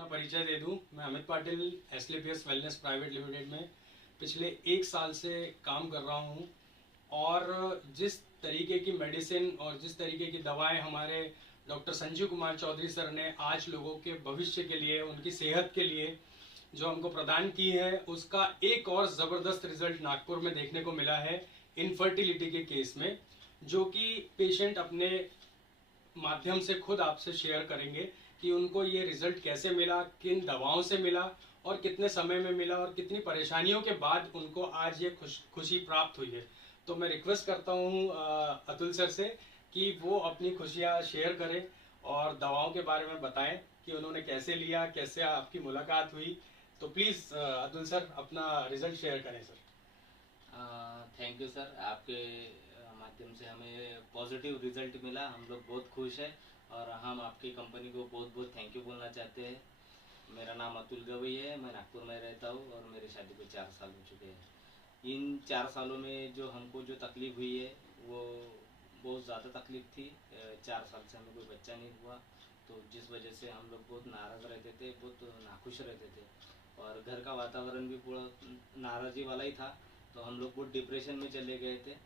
अपना परिचय दे दूं। मैं Amit Patil Asclepius wellness private limited में पिछले 1 साल से काम कर रहा हूं और जिस तरीके की मेडिसिन और जिस तरीके की दवाएं हमारे डॉक्टर संजीव कुमार चौधरी सर ने आज लोगों के भविष्य के लिए, उनकी सेहत के लिए जो हमको प्रदान की है, उसका एक और ज़बरदस्त रिजल्ट नागपुर में देखने को मिला है इनफर्टिलिटी के केस में, जो कि पेशेंट अपने माध्यम से खुद आपसे शेयर करेंगे कि उनको ये रिजल्ट कैसे मिला, किन दवाओं से मिला और कितने समय में मिला और कितनी परेशानियों के बाद उनको आज ये खुशी प्राप्त हुई है। तो मैं रिक्वेस्ट करता हूँ अतुल सर से कि वो अपनी खुशियाँ शेयर करें और दवाओं के बारे में बताएं कि उन्होंने कैसे लिया, कैसे आपकी मुलाकात हुई। तो प्लीज़ अतुल सर अपना रिजल्ट शेयर करें सर। थैंक यू सर, आपके माध्यम से हमें पॉजिटिव रिजल्ट मिला। हम लोग बहुत खुश हैं और हम आपकी कंपनी को बहुत बहुत थैंक यू बोलना चाहते हैं। मेरा नाम अतुल गवई है, मैं नागपुर में रहता हूँ और मेरी शादी को 4 साल हो चुके हैं। इन 4 सालों में जो हमको जो तकलीफ़ हुई है वो बहुत ज़्यादा तकलीफ़ थी। 4 साल से हमें कोई बच्चा नहीं हुआ, तो जिस वजह से हम लोग बहुत नाराज़ रहते थे, बहुत नाखुश रहते थे और घर का वातावरण भी पूरा नाराज़गी वाला ही था। तो हम लोग बहुत डिप्रेशन में चले गए थे।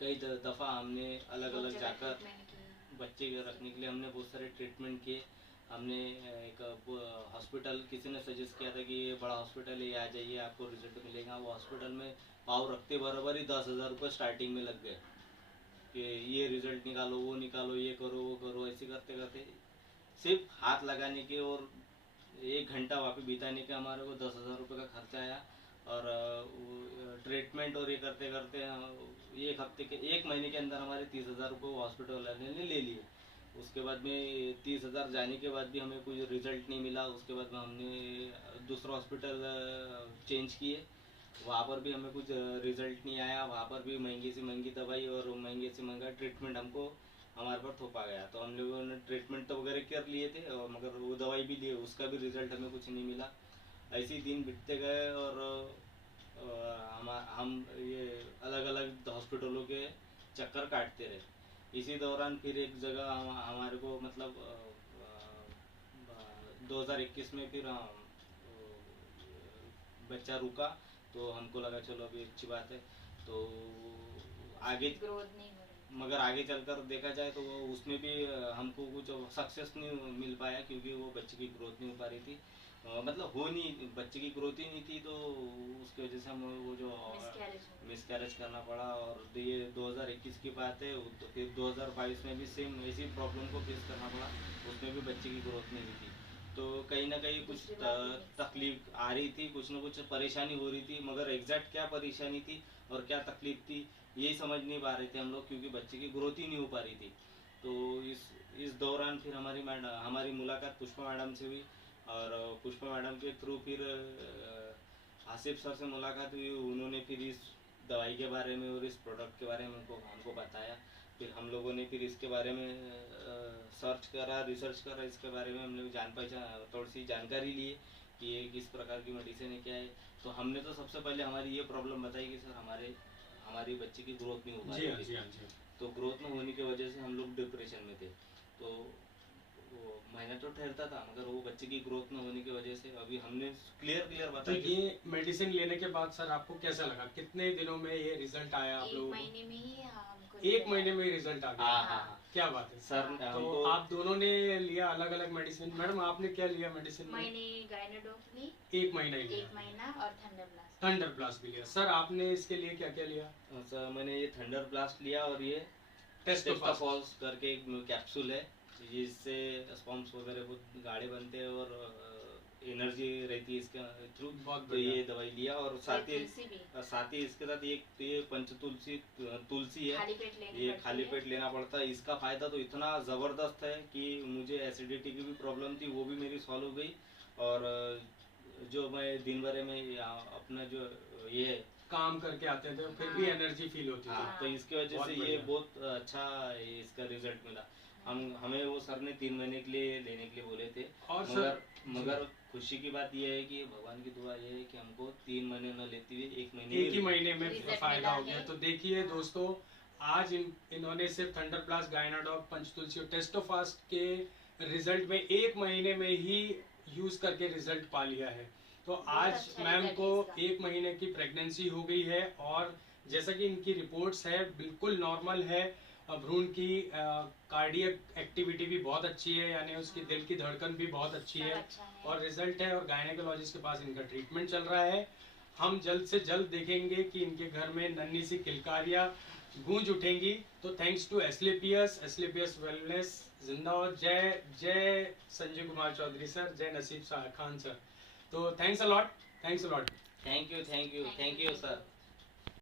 कई दफ़ा हमने अलग अलग जाकर बच्चे रखने के लिए हमने बहुत सारे ट्रीटमेंट किए। हमने एक हॉस्पिटल, किसी ने सजेस्ट किया था कि ये बड़ा हॉस्पिटल है, आ जाइए आपको रिजल्ट मिलेगा। वो हॉस्पिटल में पाव रखते बराबर ही 10,000 रुपये स्टार्टिंग में लग गए कि ये रिजल्ट निकालो, वो निकालो, ये करो, वो करो। ऐसे करते करते सिर्फ हाथ लगाने के और 1 घंटा वहाँ पे बिताने के हमारे को 10,000 रुपये का खर्चा आया। और ट्रीटमेंट और ये करते करते 1 महीने के अंदर हमारे 30,000 रुपये हॉस्पिटल वाले ने ले लिए। उसके बाद में 30,000 जाने के बाद भी हमें कोई रिजल्ट नहीं मिला। उसके बाद में हमने दूसरा हॉस्पिटल चेंज किए, वहाँ पर भी हमें कुछ रिजल्ट नहीं आया। वहाँ पर भी महंगी से महंगी दवाई और महंगे से महंगा ट्रीटमेंट हमको हमारे पर थोपा गया। तो हम लोगों ने ट्रीटमेंट तो वगैरह कर लिए थे और मगर वो दवाई भी लिए, उसका भी रिजल्ट हमें कुछ नहीं मिला। ऐसे ही दिन बीतते गए और हम ये अलग अलग हॉस्पिटलों के चक्कर काटते रहे। इसी दौरान फिर एक जगह हमारे को मतलब 2021 में फिर बच्चा रुका, तो हमको लगा चलो अभी अच्छी बात है। तो आगे ग्रोथ नहीं हो रही, मगर आगे चलकर देखा जाए तो वो उसमें भी हमको कुछ सक्सेस नहीं मिल पाया, क्योंकि वो बच्चे की ग्रोथ नहीं हो पा रही थी। मतलब हो नहीं, बच्चे की ग्रोथ ही नहीं थी, तो उसकी वजह से हम वो जो मिसकैरेज करना पड़ा। और ये 2021 की बात है, तो फिर 2022 में भी सेम ऐसी प्रॉब्लम को फेस करना पड़ा। उसमें भी बच्चे की ग्रोथ नहीं हुई थी। तो कहीं ना कहीं कुछ तकलीफ आ रही थी, कुछ ना कुछ परेशानी हो रही थी, मगर एग्जैक्ट क्या परेशानी थी और क्या तकलीफ थी ये समझ नहीं पा रहे थे हम लोग, क्योंकि बच्चे की ग्रोथ ही नहीं हो पा रही थी। तो इस दौरान फिर हमारी मुलाकात पुष्पा मैडम से हुई और पुष्पा मैडम के थ्रू फिर आसिफ सर से मुलाकात हुई। उन्होंने फिर इस दवाई के बारे में और इस प्रोडक्ट के बारे में हमको बताया। फिर हम लोगों ने फिर इसके बारे में रिसर्च करा, इसके बारे में हम लोग थोड़ी सी जानकारी ली कि ये किस प्रकार की मेडिसिन है, क्या है। तो हमने तो सबसे पहले हमारी ये प्रॉब्लम बताई कि सर हमारी बच्चे की ग्रोथ नहीं हो पा रही थी। तो ग्रोथ न होने की वजह से हम लोग डिप्रेशन में थे। तो वो महीना तो ठहरता था, मगर वो बच्चे की ग्रोथ न होने की वजह से अभी हमने क्लियर बताया। तो ये मेडिसिन लेने के बाद सर आपको कैसा लगा, कितने दिनों में ये रिजल्ट आया आप लोगों को? 1 महीने में ही हमको 1 महीने में ही रिजल्ट आ गया? हाँ। क्या बात है सर। तो आप दोनों ने लिया अलग अलग मेडिसिन। मैडम आपने क्या लिया मेडिसिन? मैंने गायनाडोप ली 1 महीना ही लिया। 1 महीना और थंडर ब्लास्ट भी लिया। सर आपने इसके लिए क्या क्या लिया? सर मैंने ये थंडर ब्लास्ट लिया और ये टेस्टोफॉल्स करके एक कैप्सूल है, जिससे स्पॉम्स वगैरह बहुत गाढ़े बनते हैं और एनर्जी रहती है इसके थ्रू। तो ये दवाई लिया और साथ ही इसके साथ ये तुलसी है, ये खाली पेट लेना पड़ता है। इसका फायदा तो इतना ज़बरदस्त है कि मुझे एसिडिटी की भी प्रॉब्लम थी, वो भी मेरी सॉल्व हो गई। और जो मैं दिन भर में अपना जो ये काम करके आते थे फिर भी एनर्जी फील होती थी। तो इसकी वजह से ये बहुत अच्छा इसका रिजल्ट मिला। हमें वो सर ने 3 महीने के लिए लेने के लिए बोले थे, और मगर खुशी की बात यह है कि भगवान की दुआ ये है कि हमको 3 महीने न लेते हुए 1 ही महीने में फायदा हो गया। तो देखिए दोस्तों, आज इन्होंने सिर्फ थंडर प्लस, गायनाडॉप, पंचतुलसी और टेस्टोफास्ट के रिजल्ट में 1 महीने में ही यूज करके रिजल्ट पा लिया है। तो आज अच्छा मैम result को है इसका। 1 महीने की प्रेगनेंसी हो गई है और जैसा कि इनकी रिपोर्ट्स है बिल्कुल नॉर्मल है। भ्रूण की कार्डियक एक्टिविटी भी बहुत अच्छी है, यानी उसकी दिल की धड़कन भी बहुत अच्छी सब है अच्छा है। और रिजल्ट है। और गायनेकोलॉजिस्ट के पास इनका ट्रीटमेंट चल रहा है। हम जल्द से जल्द देखेंगे कि इनके घर में नन्ही सी किलकारियां गूंज उठेंगी। तो थैंक्स टू एस्क्लेपियस वेलनेस जिंदाबाद। जय जय संजय कुमार चौधरी सर, जय नसीब खान सर। तो thanks a lot, thank you Thank you, sir.